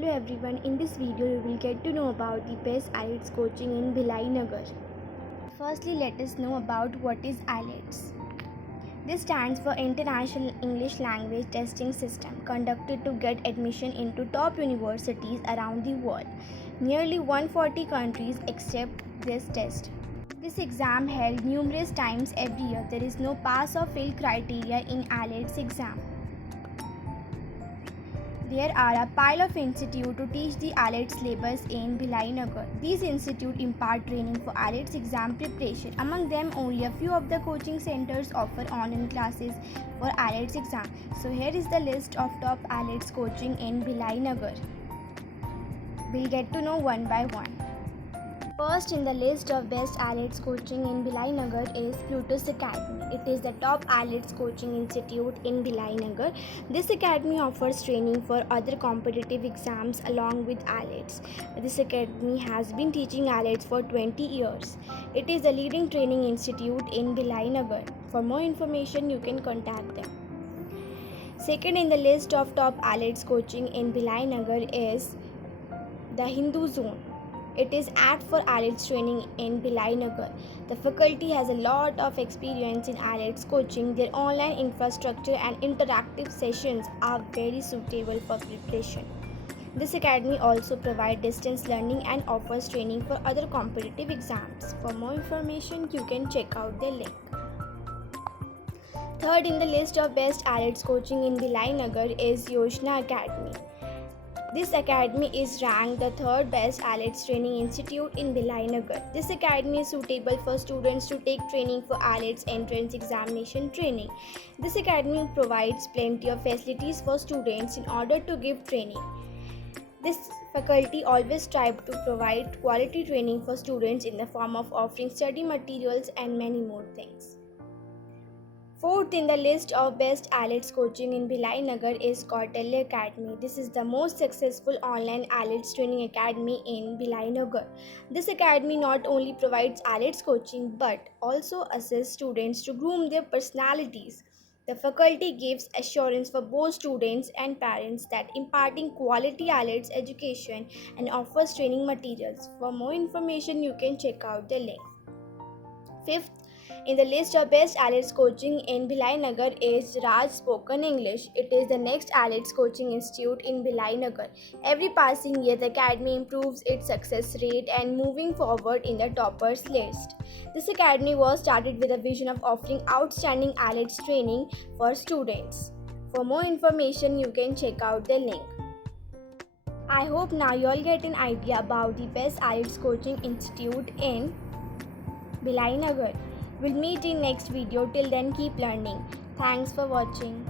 Hello everyone, in this video you will get to know about the best IELTS coaching in Bhilai Nagar. Firstly, let us know about what is IELTS. This stands for International English Language Testing System, conducted to get admission into top universities around the world. Nearly 140 countries accept this test. This exam held numerous times every year. There is no pass or fail criteria in IELTS exam. There are a pile of institutes to teach the IELTS syllabus in Bhilai Nagar. These institutes impart training for IELTS exam preparation. Among them, only a few of the coaching centers offer online classes for IELTS exam. So here is the list of top IELTS coaching in Bhilai Nagar. We'll get to know one by one. First in the list of best IELTS coaching in Bhilai Nagar is Plutus Academy. It is the top IELTS coaching institute in Bhilai Nagar. This academy offers training for other competitive exams along with IELTS. This academy has been teaching IELTS for 20 years. It is the leading training institute in Bhilai Nagar. For more information, you can contact them. Second in the list of top IELTS coaching in Bhilai Nagar is the Hindu Zone. It is apt for IELTS training in Bhilai Nagar. The faculty has a lot of experience in IELTS coaching. Their online infrastructure and interactive sessions are very suitable for preparation. This academy also provides distance learning and offers training for other competitive exams. For more information, you can check out their link. Third in the list of best IELTS coaching in Bhilai Nagar is Yojana Academy. This academy is ranked the third best IELTS training institute in Bhilai Nagar. This academy is suitable for students to take training for IELTS entrance examination training. This academy provides plenty of facilities for students in order to give training. This faculty always strives to provide quality training for students in the form of offering study materials and many more things. Fourth in the list of best IELTS coaching in Bhilai Nagar is Kautilya Academy. This is the most successful online IELTS training academy in Bhilai Nagar. This academy not only provides IELTS coaching but also assists students to groom their personalities. The faculty gives assurance for both students and parents that imparting quality IELTS education and offers training materials. For more information, you can check out the link. Fifth in the list of best IELTS coaching in Bhilai Nagar is Raj Spoken English. It is the next IELTS coaching institute in Bhilai Nagar. Every passing year, the academy improves its success rate and moving forward in the toppers list. This academy was started with a vision of offering outstanding IELTS training for students. For more information, you can check out the link. I hope now you all get an idea about the best IELTS coaching institute in Bhilai Nagar. We'll meet in next video. Till then, keep learning. Thanks for watching.